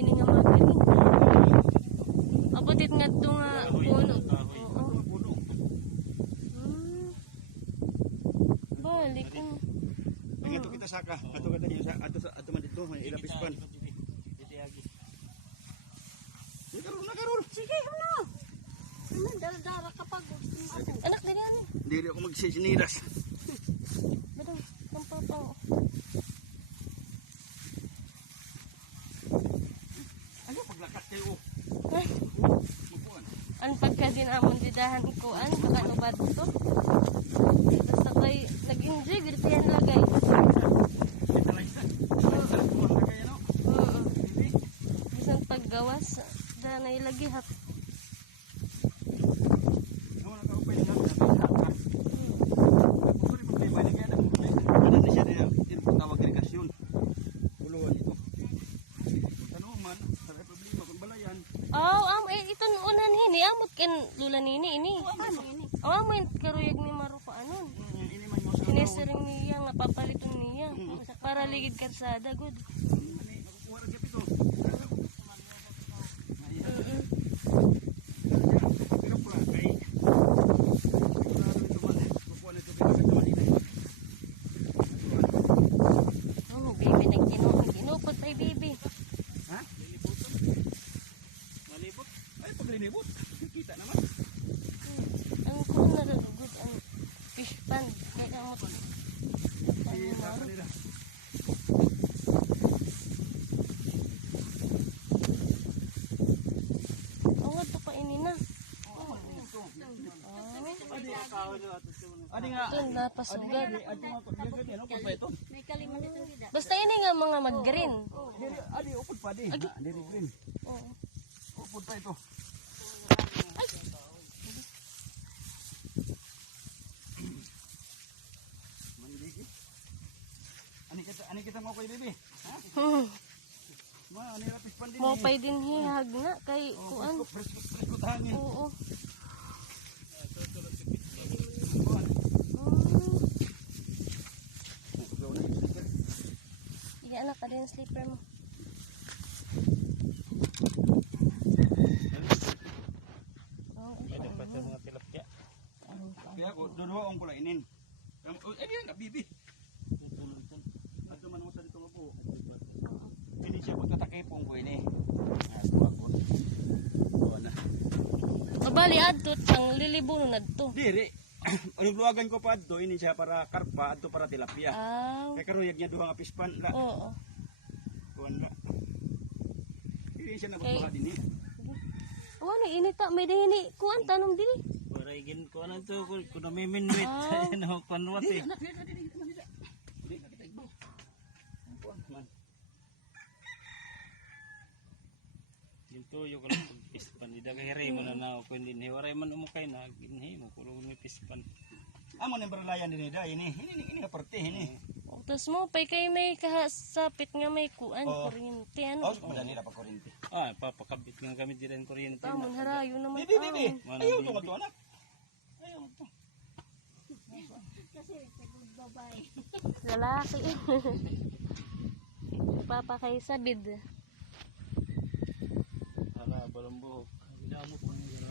ini nga magaling. Abutit nga ito nga puno. Oo. Balik ko. Ito kita saka. Ato kada yung sa ato man dito may ilapis pan. Karul. Sige, ano? Ano, dara kapag. Anak din yan. Dili ako magsisiniras. Betul, tempat po. Ano paglakat kayo? Ang pagkadinamon didahan ikuan kakanubad to. Basta kay nag-enjoy gid yan lagay. Bisan paggawas danay lagi hap. Oh, ito unan hini amot ken lula nini ini. Oh, may karuyag ni marupa anon. Sinesering niya nga papaliton niya para ligid karsada good. Oh, baby nagkinupot pa baby. Ha? Malibot? Ay, paglilibot. Kita naman. Ang kuno na good ang fish pan. Kaya mo to. Oh, ito pa ini na. Adi nga. Ito na pasugad. Ito. Basta ini nga mga mag-green. Adi upod pa di. Adi green. Oo. Upod pa ito. Ani kita mau kay bebe. Ha? Ma, ani rapis pan din. Mo pay din hihag na kay kuan. Presko hangin. Oo. Iya anak ada yang slipper mo. Ada pacar mga tilapia. Kaya ko dua ang kulainin. Ini enggak bibi. Ato man mo sa dito nga po. Hindi siya pagkatakipong ko ini. Aswagod. Buwana. Mabali adto ang lilibon nadto. Diri. Ang luwagan ko pa adto ini siya para karpa adto para tilapia. Kaya karuyag niya duha nga pispan la. Oo. Kuan la. Hindi siya nabutha dinhi. Ano ini ta may dihini kuan tanom dili. Para igin ko na to kuno miminwit no panwat eh. Dito yo kala pispan ida kay rey mo na ko hindi ni waray man umukay na ginhi mo kulong ni pispan. Amo ni berlayan dinhi da ini nga parte ini. Tapos mo pay kay may kahasapit nga may kuan kuryente ano. Oh, madali na pa kuryente. Ah, papakabit nga kami diren kuryente. Tamon harayo naman. Bibi. Ayaw to nga to anak. Ayaw to. Kasi babae. Lalaki. Papa kay sabid. Hala, balong buhok. Ila mo po niya.